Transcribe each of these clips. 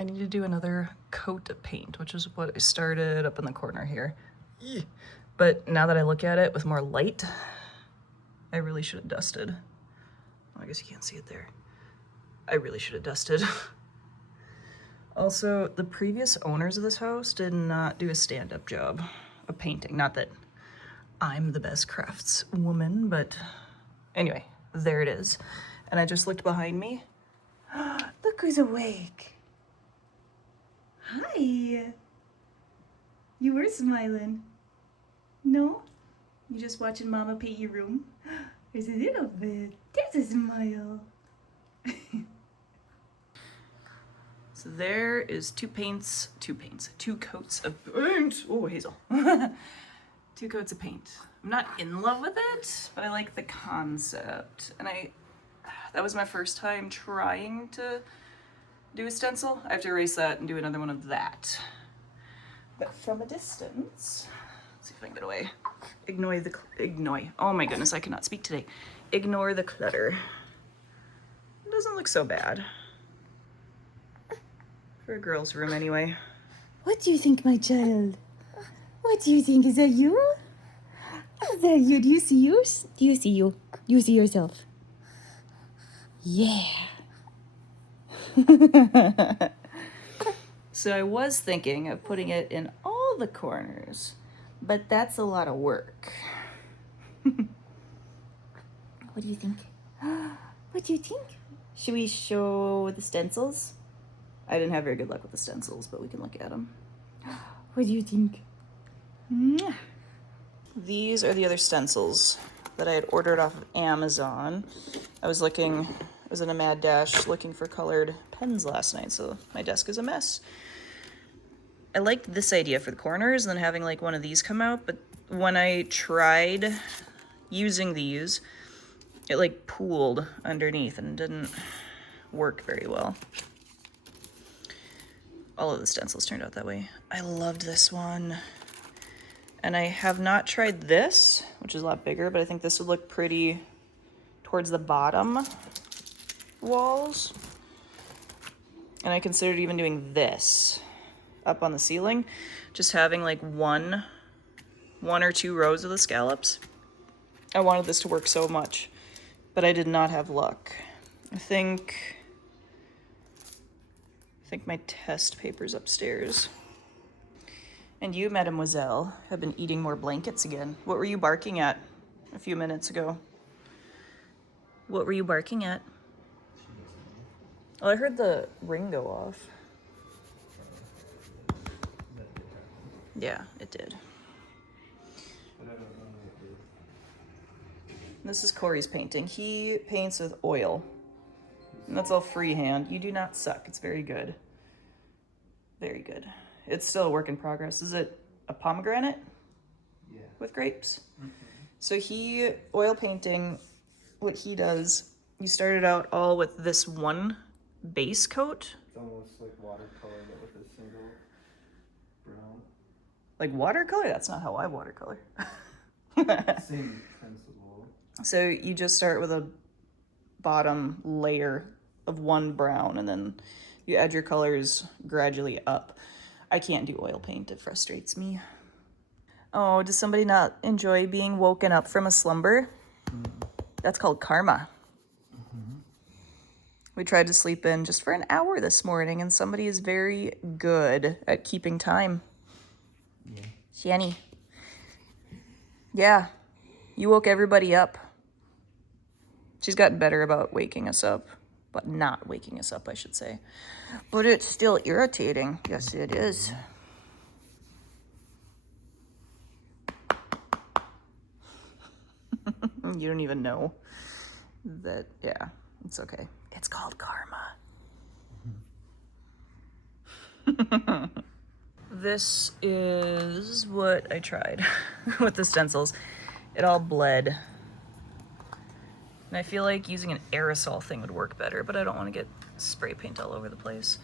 I need to do another coat of paint, which is what I started up in the corner here. Eeh. But now that I look at it with more light, I really should have dusted. I guess you can't see it there. I really should have dusted. Also, the previous owners of this house did not do a stand-up job of painting. Not that I'm the best craftswoman, but anyway, there it is. And I just looked behind me. Look who's awake. Hi. You were smiling. No? You just watching Mama paint your room? There's a little bit. There's a smile. So there is two coats of paint. Oh, Hazel. 2 coats of paint. I'm not in love with it, but I like the concept. And that was my first time trying to do a stencil. I have to erase that and do another one of that. But from a distance, let's see if I can get away. Ignore. Oh my goodness, I cannot speak today. Ignore the clutter. It doesn't look so bad. For a girl's room anyway. What do you think, my child? What do you think? Is that you? Is that you? Do you see yours? Do you see you? You see yourself? Yeah. So I was thinking of putting it in all the corners, but that's a lot of work. What do you think? What do you think? Should we show the stencils? I didn't have very good luck with the stencils, but we can look at them. What do you think? These are the other stencils that I had ordered off of Amazon. I was in a mad dash looking for colored pens last night, so my desk is a mess. I liked this idea for the corners and then having like one of these come out, but when I tried using these, it like pooled underneath and didn't work very well. All of the stencils turned out that way. I loved this one. And I have not tried this, which is a lot bigger, but I think this would look pretty towards the bottom walls. And I considered even doing this up on the ceiling, just having like one or 2 rows of the scallops. I wanted this to work so much, but I did not have luck. I think my test paper's upstairs. And you, mademoiselle, have been eating more blankets again. What were you barking at a few minutes ago? What were you barking at? Oh, I heard the ring go off. Yeah, it did. This is Corey's painting. He paints with oil. And that's all freehand. You do not suck. It's very good. Very good. It's still a work in progress. Is it a pomegranate? Yeah. With grapes? Mm-hmm. So oil painting, what he does, you started out all with this one base coat. It's almost like watercolor, but with a single brown. Like watercolor? That's not how I watercolor. Same principle. So you just start with a bottom layer of one brown, and then you add your colors gradually up. I can't do oil paint. It frustrates me. Oh, does somebody not enjoy being woken up from a slumber? That's called karma. We tried to sleep in just for an hour this morning, and somebody is very good at keeping time. Yeah. Shani. Yeah, you woke everybody up. She's gotten better about waking us up, but not waking us up, I should say. But it's still irritating. Yes, it is. You don't even know that, yeah, it's okay. It's called karma. This is what I tried with the stencils. It all bled. And I feel like using an aerosol thing would work better, but I don't want to get spray paint all over the place.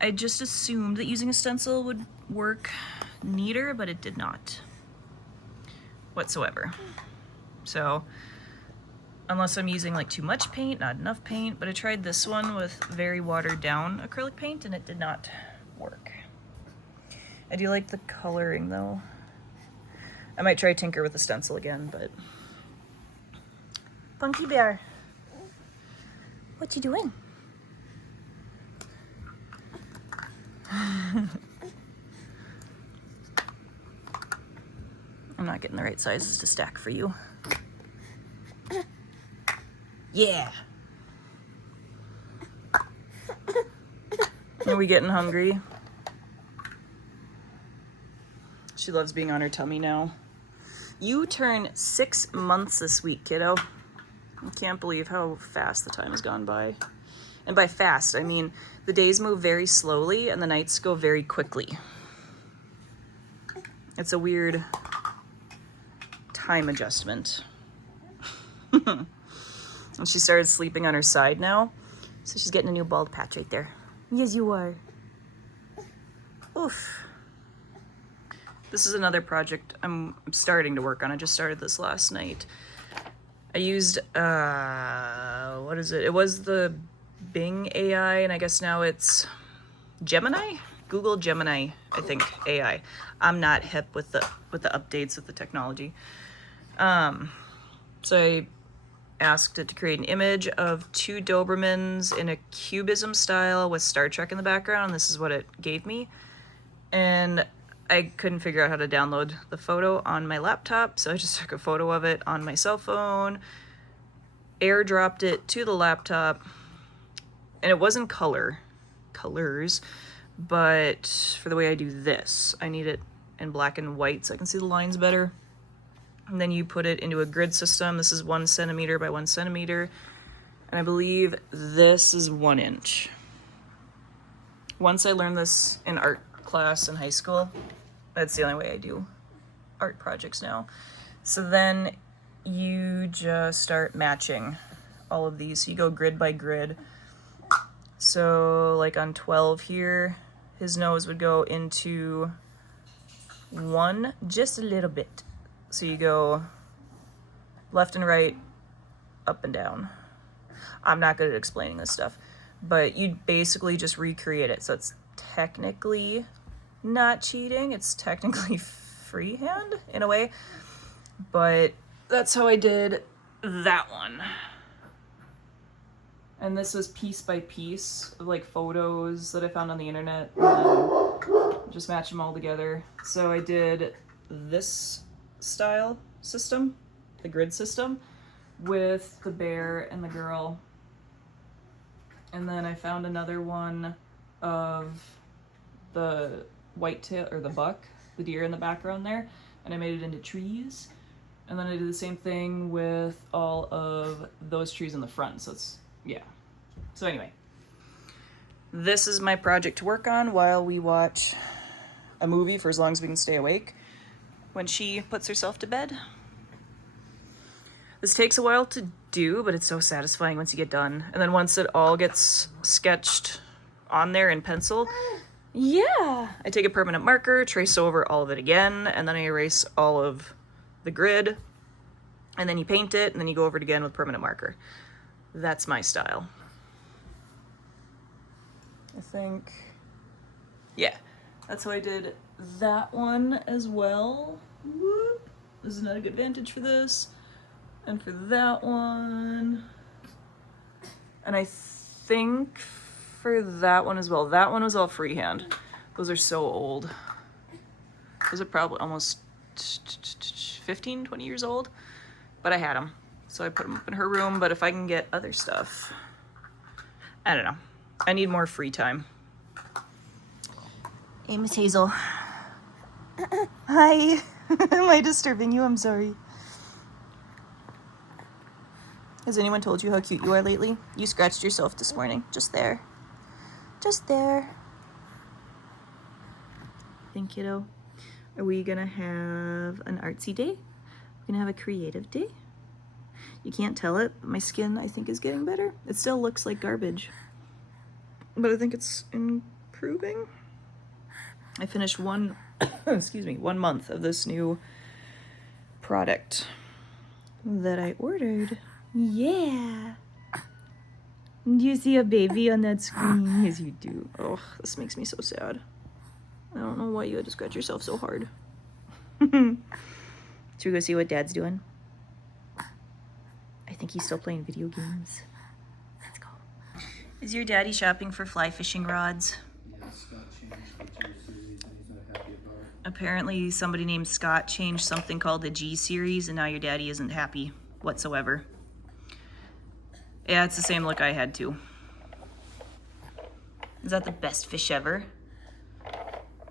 I just assumed that using a stencil would work neater, but it did not whatsoever. So unless I'm using like too much paint, not enough paint, but I tried this one with very watered down acrylic paint and it did not work. I do like the coloring though. I might try tinker with the stencil again, but... Punky Bear, what you doing? I'm not getting the right sizes to stack for you. Yeah. Are we getting hungry? She loves being on her tummy now. You turn 6 months this week, kiddo. I can't believe how fast the time has gone by. And by fast, I mean the days move very slowly and the nights go very quickly. It's a weird time adjustment. And she started sleeping on her side now, so she's getting a new bald patch right there. Yes, you are. Oof. This is another project I'm starting to work on. I just started this last night. I used, what is it? It was the Bing AI, and I guess now it's Gemini? Google Gemini, I think, AI. I'm not hip with the updates of the technology. So I asked it to create an image of 2 Dobermans in a cubism style with Star Trek in the background, and this is what it gave me. And I couldn't figure out how to download the photo on my laptop, so I just took a photo of it on my cell phone, airdropped it to the laptop, and it wasn't colors, but for the way I do this, I need it in black and white so I can see the lines better. And then you put it into a grid system. This is 1 centimeter by 1 centimeter, and I believe this is 1 inch. Once I learned this in art class in high school, that's the only way I do art projects now. So then you just start matching all of these. So you go grid by grid. So like on 12 here, his nose would go into 1 just a little bit. So you go left and right, up and down. I'm not good at explaining this stuff, but you basically just recreate it. So it's technically not cheating, it's technically freehand in a way, but that's how I did that one. And this was piece by piece of like photos that I found on the internet and then just match them all together. So I did this style system, the grid system, with the bear and the girl. And then I found another one of the whitetail, or the buck, the deer in the background there, and I made it into trees. And then I did the same thing with all of those trees in the front, so it's, yeah. So anyway, this is my project to work on while we watch a movie for as long as we can stay awake when she puts herself to bed. This takes a while to do, but it's so satisfying once you get done. And then once it all gets sketched on there in pencil, yeah, I take a permanent marker, trace over all of it again, and then I erase all of the grid, and then you paint it, and then you go over it again with permanent marker. That's my style. I think, yeah, that's how I did that one as well. Whoop. This is another good vantage for this, and for that one, and I think for that one as well. That one was all freehand. Those are so old. Those are probably almost 15, 20 years old, but I had them. So I put them up in her room, but if I can get other stuff, I don't know. I need more free time. Hey, Miss Hazel. Hi. Am I disturbing you? I'm sorry. Has anyone told you how cute you are lately? You scratched yourself this morning. Just there. Just there. Think, kiddo. Are we gonna have an artsy day? We're gonna have a creative day? You can't tell it, but my skin, I think, is getting better. It still looks like garbage, but I think it's improving. I finished one, excuse me, 1 month of this new product that I ordered Yeah. Do you see a baby on that screen? Yes, you do. Oh, this makes me so sad. I don't know why you had to scratch yourself so hard. Should we go see what Dad's doing? I think he's still playing video games. Let's go. Is your daddy shopping for fly fishing rods? Yeah, Scott changed the G series and he's not happy about it. Apparently somebody named Scott changed something called the G series and now your daddy isn't happy whatsoever. Yeah, it's the same look I had too. Is that the best fish ever?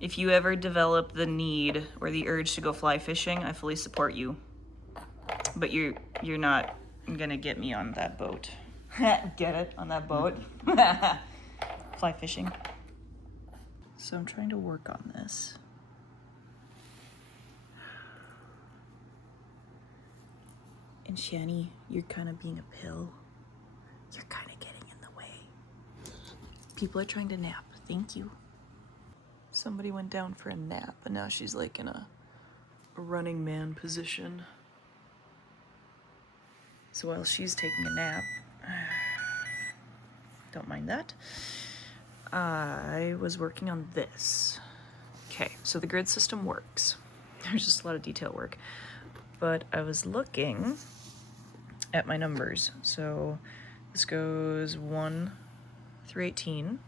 If you ever develop the need or the urge to go fly fishing, I fully support you. But you're not gonna get me on that boat. Get it? On that boat? Fly fishing. So I'm trying to work on this. And Shani, you're kind of being a pill. You're kind of getting in the way. People are trying to nap. Thank you. Somebody went down for a nap and now she's like in a running man position. So while she's taking a nap, don't mind that, I was working on this. Okay, so the grid system works. There's just a lot of detail work. But I was looking at my numbers. So this goes 1 through 18.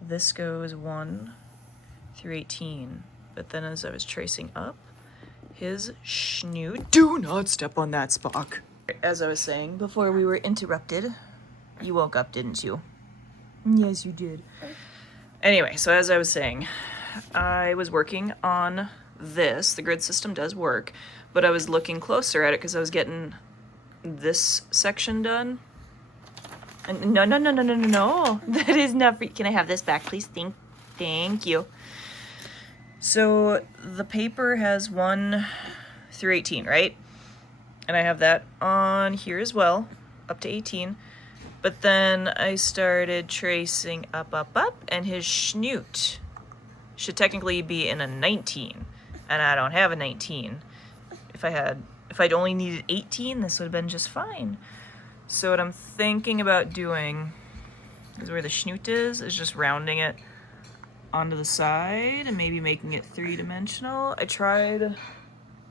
This goes 1 through 18. But then as I was tracing up, his snoot... Do not step on that, Spock. As I was saying, before we were interrupted, you woke up, didn't you? Yes, you did. Anyway, so as I was saying, I was working on this. The grid system does work, but I was looking closer at it because I was getting this section done. And no. That is not for you. Can I have this back, please? Thank you. So the paper has 1 through 18, right? And I have that on here as well, up to 18. But then I started tracing up, and his snoot should technically be in a 19. And I don't have a 19. If I'd only needed 18, this would have been just fine. So what I'm thinking about doing is where the snoot is just rounding it onto the side and maybe making it 3-dimensional. I tried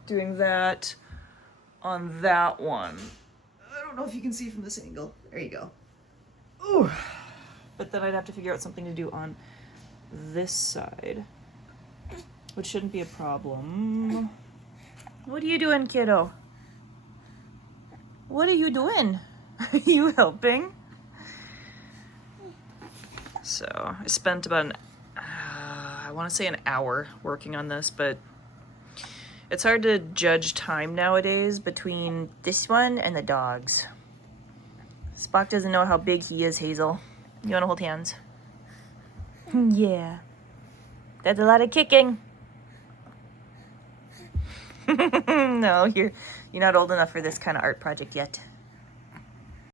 doing that on that one. I don't know if you can see from this angle. There you go. Ooh. But then I'd have to figure out something to do on this side, which shouldn't be a problem. What are you doing, kiddo? What are you doing? Are you helping? So I spent about I want to say an hour working on this, but it's hard to judge time nowadays between this one and the dogs. Spock doesn't know how big he is, Hazel. You want to hold hands? Yeah. That's a lot of kicking. No, you're not old enough for this kind of art project yet.